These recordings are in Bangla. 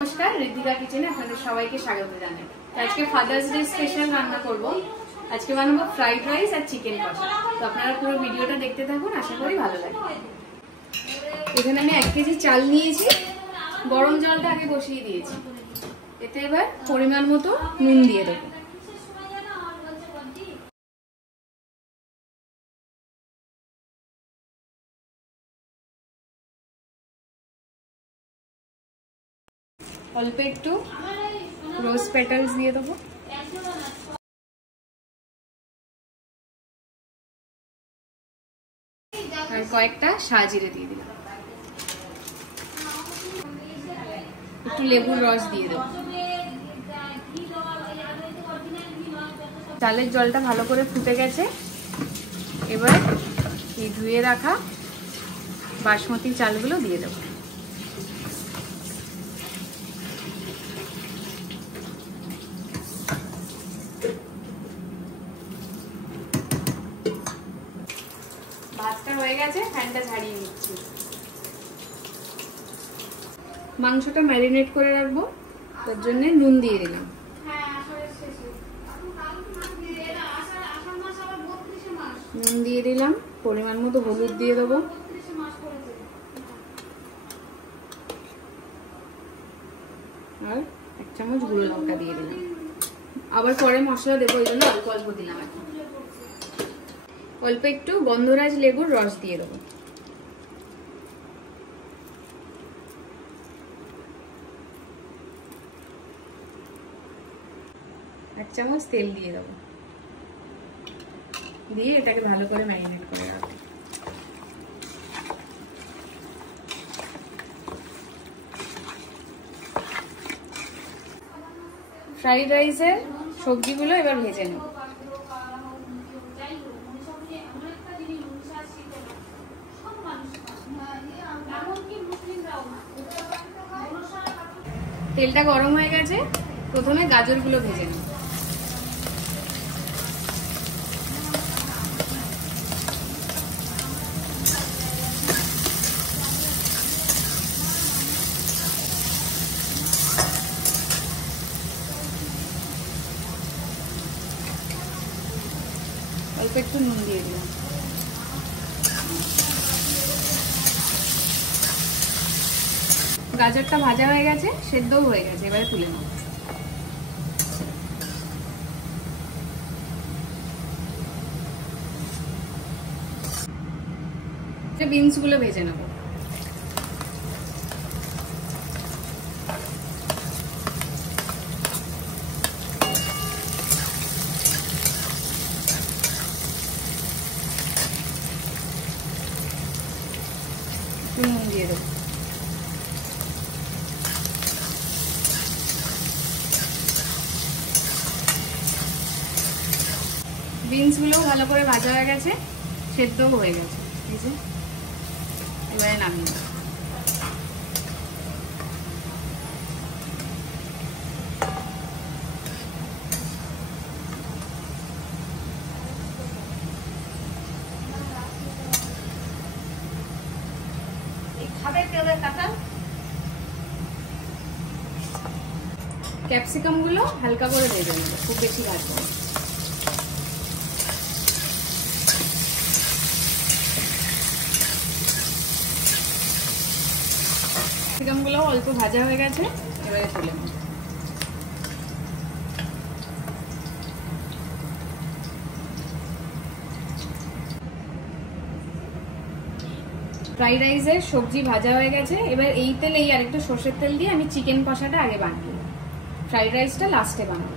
নমস্কার, ঋদ্ধিকা কিচেনে আপনাদের সবাইকে স্বাগত জানাই। আজকে ফাদার্স ডে স্পেশাল রান্না করব। আজকে বানাবো ফ্রাইড রাইস আর চিকেন কষা। তো আপনারা পুরো ভিডিওটা দেখতে থাকুন, আশা করি ভালো লাগবে। এখানে আমি 1 কেজি চাল নিয়েছি, গরম জলটা আগে বসিয়ে দিয়েছি। এতে এবার পরিমাণ মতো নুন দিয়ে দেবো। অল্প একটু রোজ পেটালস দিয়ে দেবো, আর কয়েকটা সাজিরে দিয়ে দিলাম। একটু লেবুর রস দিয়ে দেবো। চালের জলটা ভালো করে ফুটে গেছে। এবার এই ধুয়ে রাখা বাসমতি চালগুলো দিয়ে দেবো। ভাতটা হয়ে গেছে, ফ্যানটা ঝাড়িয়ে নিচ্ছি। মাংসটা ম্যারিনেট করে রাখবো, তার জন্য নুন দিয়ে দিলাম। নুন দিয়ে দিলাম, পরিমাণ মতো হলুদ দিয়ে দেবো, আর 1 চামচ গুঁড়ো লঙ্কা দিয়ে দিলাম। আবার পরে মশলা দেবো, ওই জন্য অল্প অল্প দিলাম। এখন অল্প একটু গন্ধরাজ লেবুর রস দিয়ে দেবো। এক চামচ তেল দিয়ে দেবো, দিয়ে এটাকে ভালো করে ম্যারিনেট করে রাখবো। ফ্রাইড রাইসের সবজিগুলো এবার ভেজে নেব। তেলটা গরম হয়ে গেছে, প্রথমে গাজরগুলো ভেজে নেব। অল্প একটু নুন দিয়ে দিলাম। গাজরটা ভাজা হয়ে গেছে, সেদ্ধও হয়ে গেছে, এবারে তুলে নেব। বিনস গুলো ভেজে নেব। নুন দিয়ে দেবো। বিনস গুলো ভালো করে ভাজা হয়ে গেছে, সেদ্ধও হয়ে গেছে। এবারে নামিয়ে দেবো। ক্যাপসিকাম গুলো হালকা করে ভেজে নেবো, খুব বেশি ভাজবো না। ক্যাপসিকাম গুলো অল্প ভাজা হয়ে গেছে, এবারে তুলে নেব। ফ্রাইড রাইসের সবজি ভাজা হয়ে গেছে, এবার এই তেলেই আর একটু সর্ষের তেল দিয়ে আমি চিকেন কষাটা আগে বানাবো, ফ্রাইড রাইসটা লাস্টে বানাবো।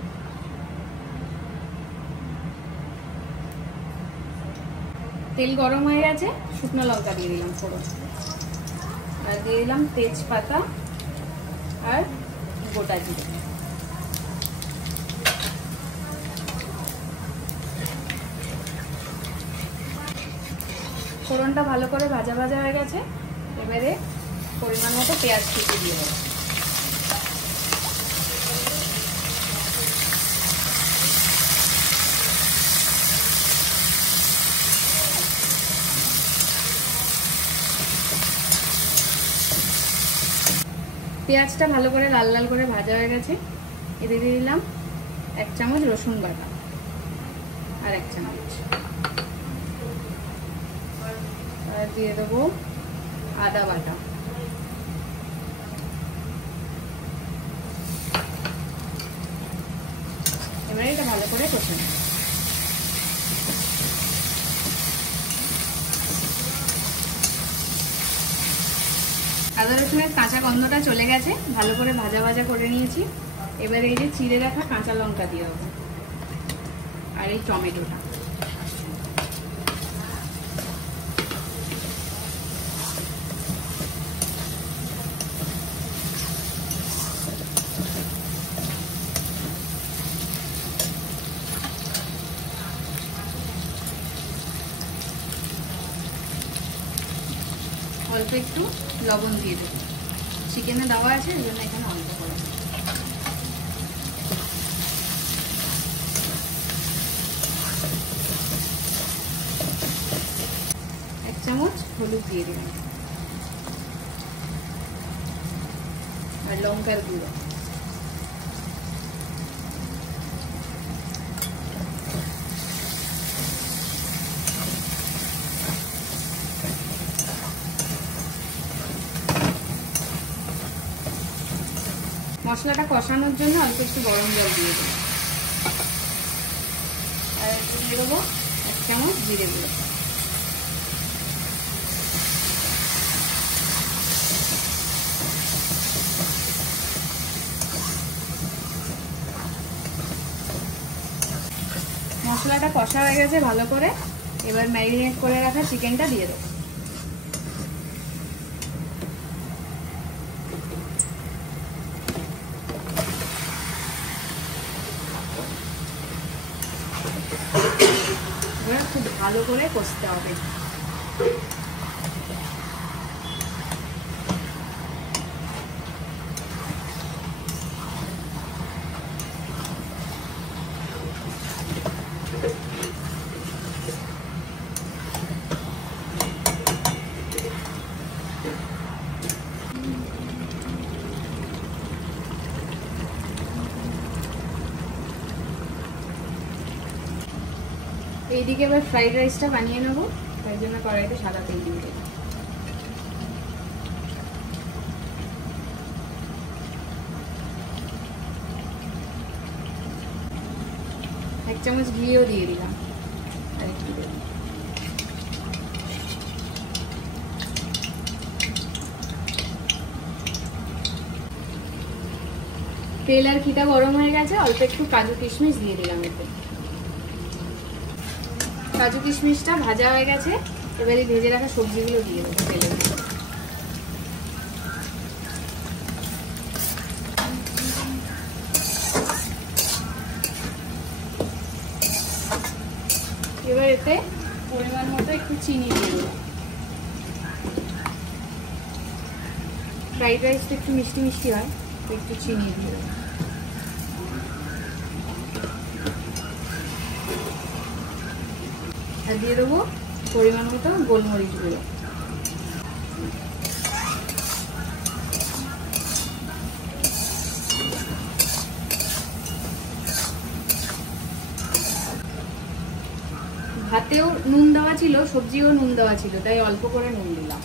তেল গরম হয়ে গেছে, শুকনো লঙ্কা দিয়ে দিলাম ফোড়ন, আর দিয়ে দিলাম তেজপাতা আর গোটা জিরে। ফোড়নটা ভালো করে ভাজা ভাজা হয়ে গেছে, এবারে পরিমাণ মতো পেঁয়াজ কুচি দিয়ে দেবো। পেঁয়াজটা ভালো করে লাল লাল করে ভাজা হয়ে গেছে। এতে দিয়ে দিলাম 1 চামচ রসুন বাটা আর 1 চামচ, আর দিয়ে দেবো আদা বাটা। এবারে এটা ভালো করে কষে নেব। আদা রসুনের কাঁচা গন্ধটা চলে গেছে, ভালো করে ভাজা ভাজা করে নিয়েছি। এবারে এই যে চিড়ে রাখা কাঁচা লঙ্কা দিয়ে দেবো আর এই টমেটোটা। অল্প একটু লবণ দিয়ে দেবো, চিকেনে দেওয়া আছে এই জন্য এখানে অল্প করে। 1 চামচ হলুদ দিয়ে দিলাম আর লঙ্কার গুঁড়ো। মশলাটা কষানোর জন্য অল্প একটু গরম জল দিয়ে দেবো আর একটু দিয়ে দেবো 1 চামচ জিরে গুঁড়ো। মশলাটা কষা হয়ে গেছে ভালো করে, এবার ম্যারিনেট করে রাখা চিকেনটা দিয়ে দেবো। খুব ভালো করে কষতে হবে। এইদিকে এবার ফ্রাইড রাইসটা বানিয়ে নেব, তাই জন্য কড়াইতে সাদা তেল দিয়ে দেব। 1 চামচ ঘিও দিয়ে দিলাম আর একটু দেব। তেল আর ঘিটা গরম হয়ে গেছে, অল্প একটু কাজু কিশমিশ দিয়ে দিলাম এতে। কাজু কিশমিশটা ভাজা হয়ে গেছে, এবারে ভেজে রাখা সবজিগুলো দিয়ে দেবো তেলে। এবার এতে পরিমাণ মতো একটু চিনি দিয়ে দেবো। ফ্রাইড রাইসটা একটু মিষ্টি মিষ্টি হয়, একটু চিনি দিয়ে দেবো। আর দিয়ে দেবো পরিমাণ মতো গোলমরিচ গুঁড়ো। ভাতেও নুন দেওয়া ছিল, সবজিও নুন দেওয়া ছিল, তাই অল্প করে নুন দিলাম।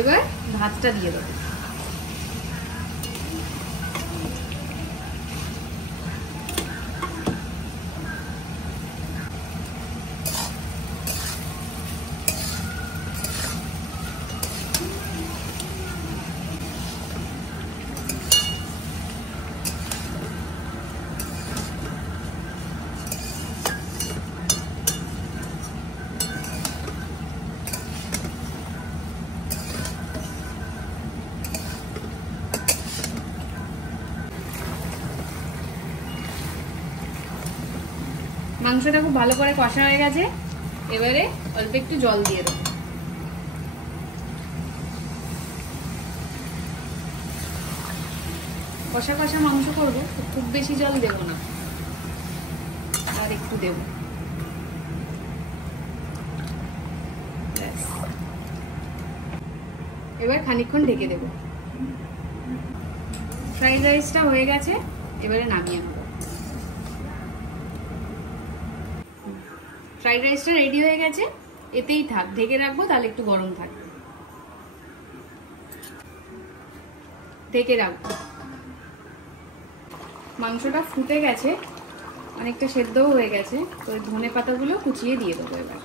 এবার ভাতটা দিয়ে দেবো। মাংসটা খুব ভালো করে কষা হয়ে গেছে, এবারে অল্প একটু জল দিয়ে দেবো। কষা কষা মাংস করবো, খুব বেশি জল দেব না, আর একটু দেব। এবার খানিকক্ষণ ঢেকে দেবো। ফ্রাইড রাইসটা হয়ে গেছে, এবারে নামিয়ে নেব। ফ্রাইড রাইসটা রেডি হয়ে গেছে, এতেই থাক, ঢেকে রাখবো, তাহলে একটু গরম থাকবে। ঢেকে রাখবো। মাংসটা ফুটে গেছে, অনেকটা সেদ্ধও হয়ে গেছে, তো ধনে পাতাগুলো কুচিয়ে দিয়ে দেবো এবার।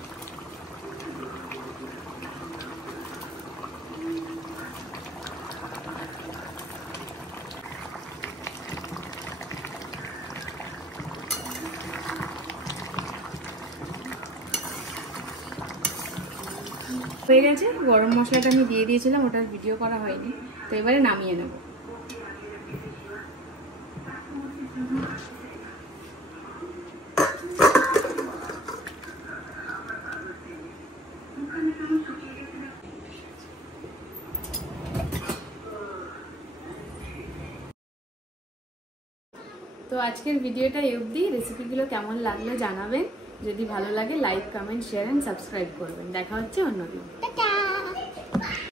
হয়ে গেছে, গরম মশলাটা আমি দিয়ে দিয়েছিলাম, ওটার ভিডিও করা হয়নি, তো এবারে নামিয়ে নেব। তো আজকের ভিডিওটা এই অবধি। রেসিপিগুলো কেমন লাগলো জানাবেন, যদি ভালো লাগে like, comment, share and subscribe করবেন। দেখা হচ্ছে অন্য দিন।